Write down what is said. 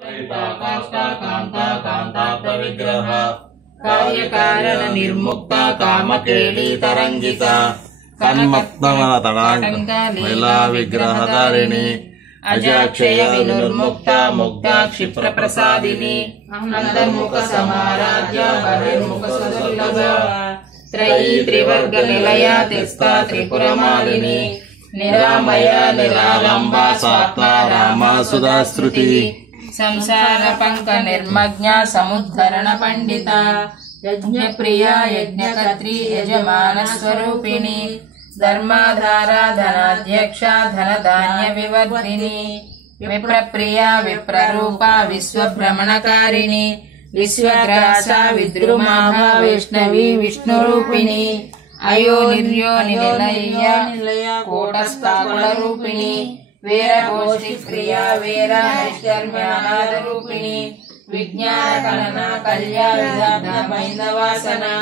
काष्टा कांता विग्रह कार्यकारण निर्मुक्ता कामकेली तरंगिता कन्मत्तमतडांग महिला विग्रहधारिणी अजाक्षय विनुर्मुक्ता मुग्धा क्षिप्र प्रसादिनी अंतर्मुख समाराध्य बहिर्मुख सुदुर्लभ त्रयी त्रिवर्ग निलया तिस्ता त्रिपुरमालिनी निरामय निरालंबा स्वात्मा रामा सुधास्तुति संसार पंक निर्मग्न समुद्धरण पंडिता यज्ञ प्रिया यज्ञकर्त्री यजमान स्वरूपिणी धर्माधारा धनाध्यक्षा धनधान्य विवर्धिनी विप्रप्रिया विप्ररूपा विश्वभ्रमणकारिणी विश्वग्रासा विद्रुमाभा वैष्णवी विष्णुरूपिणी अयो निर्योनिलया कोटस्थाकुलरूपिणी वीरघोषि प्रिया वीर नैष्कर्म्यानादरूपिणी विज्ञान गणना कल्याण मैंदवासना